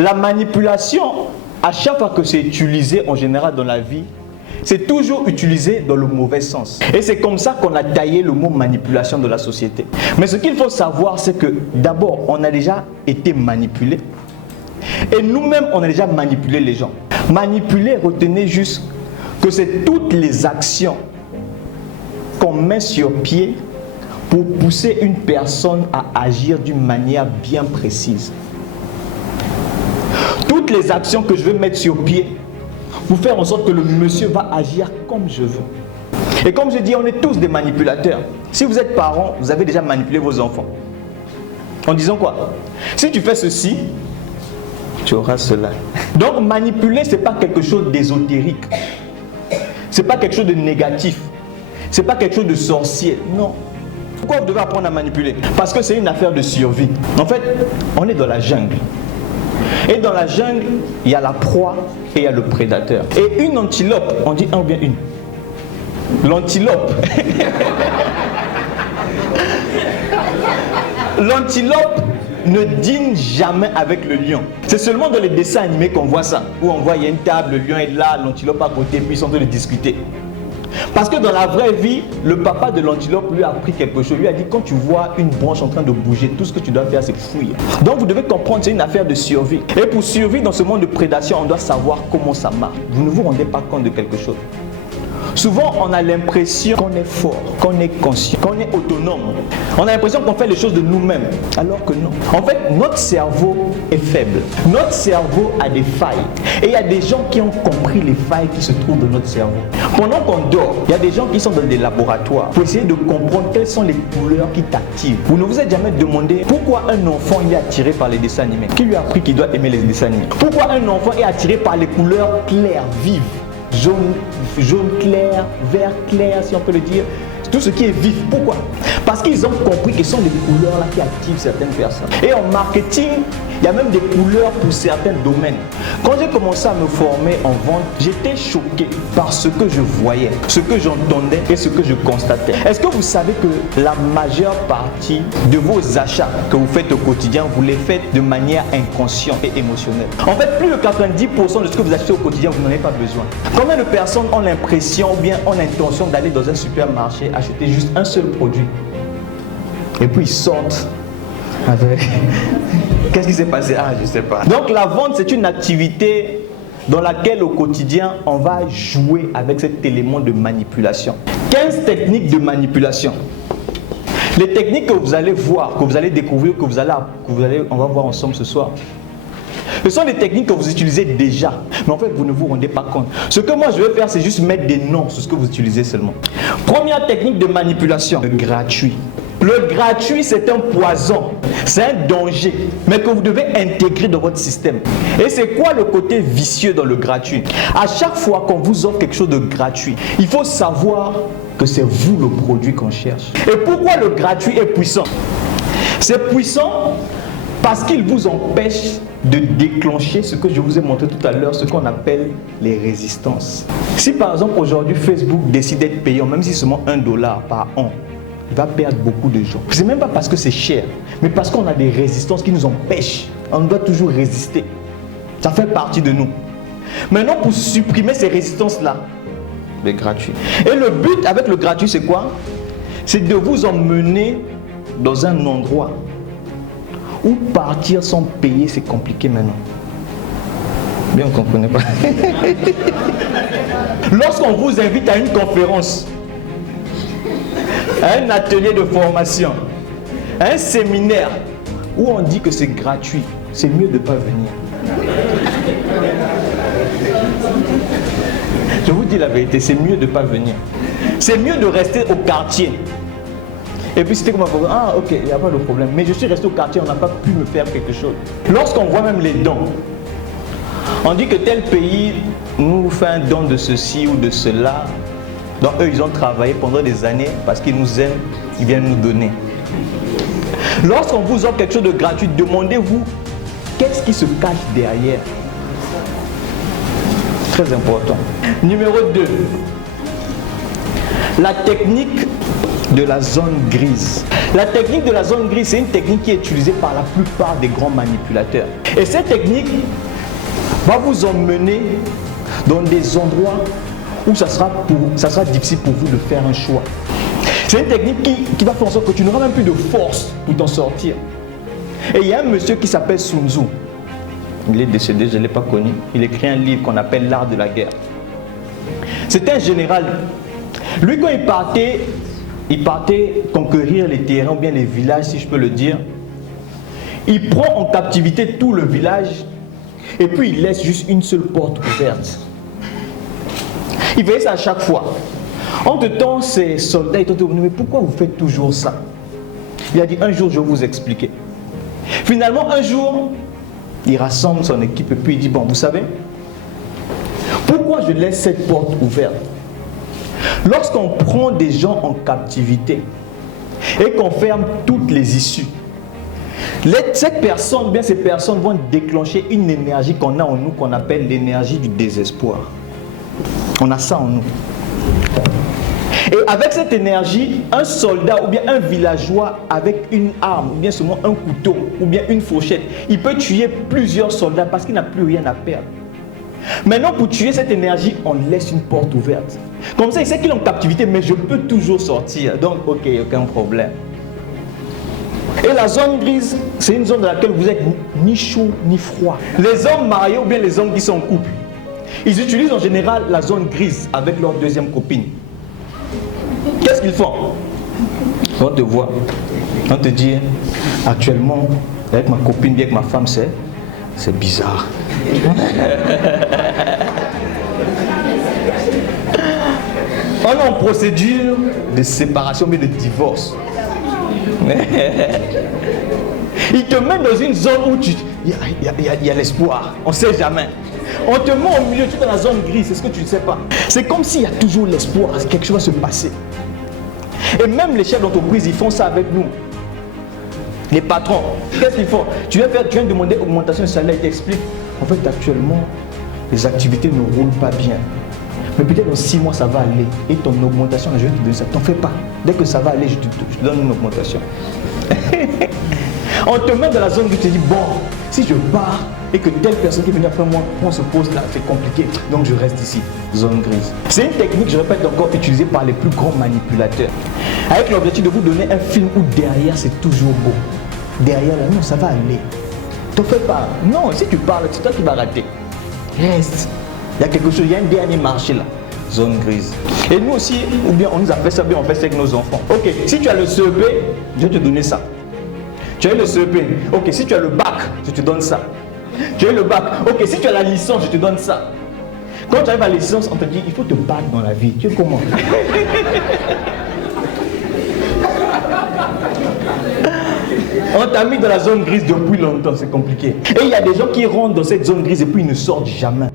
La manipulation, à chaque fois que c'est utilisé en général dans la vie, c'est toujours utilisé dans le mauvais sens. Et c'est comme ça qu'on a taillé le mot manipulation de la société. Mais ce qu'il faut savoir, c'est que d'abord, on a déjà été manipulé. Et nous-mêmes, on a déjà manipulé les gens. Manipuler, retenez juste que c'est toutes les actions qu'on met sur pied pour pousser une personne à agir d'une manière bien précise. Toutes les actions que je vais mettre sur pied pour faire en sorte que le monsieur va agir comme je veux. Et comme je dis, on est tous des manipulateurs. Si vous êtes parent, vous avez déjà manipulé vos enfants. En disant quoi? Si tu fais ceci, tu auras cela. Donc manipuler, ce n'est pas quelque chose d'ésotérique. Ce n'est pas quelque chose de négatif. Ce n'est pas quelque chose de sorcier. Non. Pourquoi vous devez apprendre à manipuler? Parce que c'est une affaire de survie. En fait, on est dans la jungle. Et dans la jungle, il y a la proie et il y a le prédateur. Et une antilope, on dit un ou bien une? L'antilope. L'antilope ne dîne jamais avec le lion. C'est seulement dans les dessins animés qu'on voit ça. Où on voit, il y a une table, le lion est là, l'antilope à côté, puis ils sont en train de discuter. Parce que dans la vraie vie, le papa de l'antilope lui a appris quelque chose. Lui a dit, quand tu vois une branche en train de bouger, tout ce que tu dois faire, c'est fuir. Donc vous devez comprendre, c'est une affaire de survie. Et pour survivre dans ce monde de prédation, on doit savoir comment ça marche. Vous ne vous rendez pas compte de quelque chose. Souvent, on a l'impression qu'on est fort, qu'on est conscient, qu'on est autonome. On a l'impression qu'on fait les choses de nous-mêmes, alors que non. En fait, notre cerveau est faible. Notre cerveau a des failles. Et il y a des gens qui ont compris les failles qui se trouvent dans notre cerveau. Pendant qu'on dort, il y a des gens qui sont dans des laboratoires pour essayer de comprendre quelles sont les couleurs qui t'activent. Vous ne vous êtes jamais demandé pourquoi un enfant est attiré par les dessins animés. Qui lui a appris qu'il doit aimer les dessins animés? Pourquoi un enfant est attiré par les couleurs claires, vives? Jaune clair, vert clair, si on peut le dire. Tout ce qui est vif. Pourquoi? Parce qu'ils ont compris que ce sont les couleurs là qui activent certaines personnes. Et en marketing, il y a même des couleurs pour certains domaines. Quand j'ai commencé à me former en vente, j'étais choqué par ce que je voyais, ce que j'entendais et ce que je constatais. Est-ce que vous savez que la majeure partie de vos achats que vous faites au quotidien, vous les faites de manière inconsciente et émotionnelle? En fait, plus de 90% de ce que vous achetez au quotidien, vous n'en avez pas besoin. Combien de personnes ont l'impression ou bien ont l'intention d'aller dans un supermarché acheter juste un seul produit et puis ils sortent avec... Qu'est-ce qui s'est passé? Ah, je ne sais pas. Donc la vente, c'est une activité dans laquelle au quotidien, on va jouer avec cet élément de manipulation. 15 techniques de manipulation. Les techniques que vous allez voir, que vous allez découvrir, on va voir ensemble ce soir. Ce sont des techniques que vous utilisez déjà, mais en fait vous ne vous rendez pas compte. Ce que moi je vais faire, c'est juste mettre des noms sur ce que vous utilisez seulement. Première technique de manipulation, le gratuit. Le gratuit, c'est un poison, c'est un danger, mais que vous devez intégrer dans votre système. Et c'est quoi le côté vicieux dans le gratuit? À chaque fois qu'on vous offre quelque chose de gratuit, il faut savoir que c'est vous le produit qu'on cherche. Et pourquoi le gratuit est puissant? C'est puissant parce qu'il vous empêche de déclencher ce que je vous ai montré tout à l'heure, ce qu'on appelle les résistances. Si par exemple aujourd'hui Facebook décide d'être payant, même si seulement $1 par an, il va perdre beaucoup de gens. Ce n'est même pas parce que c'est cher, mais parce qu'on a des résistances qui nous empêchent. On doit toujours résister. Ça fait partie de nous. Maintenant, pour supprimer ces résistances-là, le gratuit. Et le but avec le gratuit, c'est quoi? C'est de vous emmener dans un endroit où partir sans payer, c'est compliqué maintenant. Bien, vous ne comprenez pas. Lorsqu'on vous invite à une conférence, à un atelier de formation, à un séminaire où on dit que c'est gratuit, c'est mieux de ne pas venir. Je vous dis la vérité, c'est mieux de ne pas venir. C'est mieux de rester au quartier. Et puis c'était comme un problème. Ah ok, il n'y a pas de problème. Mais je suis resté au quartier, on n'a pas pu me faire quelque chose. Lorsqu'on voit même les dons, on dit que tel pays nous fait un don de ceci ou de cela. Donc eux, ils ont travaillé pendant des années parce qu'ils nous aiment, ils viennent nous donner. Lorsqu'on vous offre quelque chose de gratuit, demandez-vous qu'est-ce qui se cache derrière. Très important. Numéro 2. La technique de la zone grise. La technique de la zone grise, c'est une technique qui est utilisée par la plupart des grands manipulateurs. Et cette technique va vous emmener dans des endroits où ça sera difficile pour vous de faire un choix. C'est une technique qui va faire en sorte que tu n'auras même plus de force pour t'en sortir. Et il y a un monsieur qui s'appelle Sun Tzu. Il est décédé, je ne l'ai pas connu. Il écrit un livre qu'on appelle L'art de la guerre. C'était un général. Lui, quand il partait conquérir les terrains ou bien les villages, si je peux le dire. Il prend en captivité tout le village et puis il laisse juste une seule porte ouverte. Il faisait ça à chaque fois. Entre-temps, ses soldats étaient devenus, mais pourquoi vous faites toujours ça? Il a dit, un jour, je vais vous expliquer. Finalement, un jour, il rassemble son équipe et puis il dit, bon, vous savez, pourquoi je laisse cette porte ouverte? Lorsqu'on prend des gens en captivité et qu'on ferme toutes les issues, cette personne, ou bien ces personnes vont déclencher une énergie qu'on a en nous, qu'on appelle l'énergie du désespoir. On a ça en nous. Et avec cette énergie, un soldat ou bien un villageois avec une arme, ou bien seulement un couteau, ou bien une fourchette, il peut tuer plusieurs soldats parce qu'il n'a plus rien à perdre. Maintenant, pour tuer cette énergie, on laisse une porte ouverte. Comme ça, il sait qu'il est en captivité, mais je peux toujours sortir. Donc, ok, aucun problème. Et la zone grise, c'est une zone dans laquelle vous êtes ni chaud ni froid. Les hommes mariés ou bien les hommes qui sont en couple, ils utilisent en général la zone grise avec leur deuxième copine. Qu'est-ce qu'ils font? On te voit, on te dit, actuellement, avec ma copine, bien avec ma femme, c'est bizarre. On est en procédure de séparation, mais de divorce. Il te met dans une zone où il y a l'espoir. On ne sait jamais. On te met au milieu, tu es dans la zone grise, c'est ce que tu ne sais pas. C'est comme s'il y a toujours l'espoir, quelque chose va se passer. Et même les chefs d'entreprise, ils font ça avec nous. Les patrons, qu'est-ce qu'ils font? Tu viens demander augmentation de salaire, ils t'expliquent. En fait, actuellement, les activités ne roulent pas bien. Mais peut-être dans 6 mois, ça va aller. Et ton augmentation, je vais te donner ça. T'en fais pas. Dès que ça va aller, je te donne une augmentation. On te met dans la zone où tu te dis, bon, si je pars et que telle personne qui est venue après moi, on se pose là, c'est compliqué. Donc je reste ici, zone grise. C'est une technique, je répète encore, utilisée par les plus grands manipulateurs. Avec l'objectif de vous donner un film où derrière, c'est toujours beau. Derrière là, non, ça va aller. T'en fais pas. Non, si tu parles, c'est toi qui vas rater. Reste. Il y a quelque chose, il y a un dernier marché là. Zone grise. Et nous aussi, ou bien on nous a fait ça, bien on fait ça avec nos enfants. Ok, si tu as le CEP, je vais te donner ça. Tu as le CEP. Ok, si tu as le bac, je te donne ça. Tu as le bac. Ok, si tu as la licence, je te donne ça. Quand tu arrives à la licence, on te dit, il faut te battre dans la vie. Tu es comment? On t'a mis dans la zone grise depuis longtemps, c'est compliqué. Et il y a des gens qui rentrent dans cette zone grise et puis ils ne sortent jamais.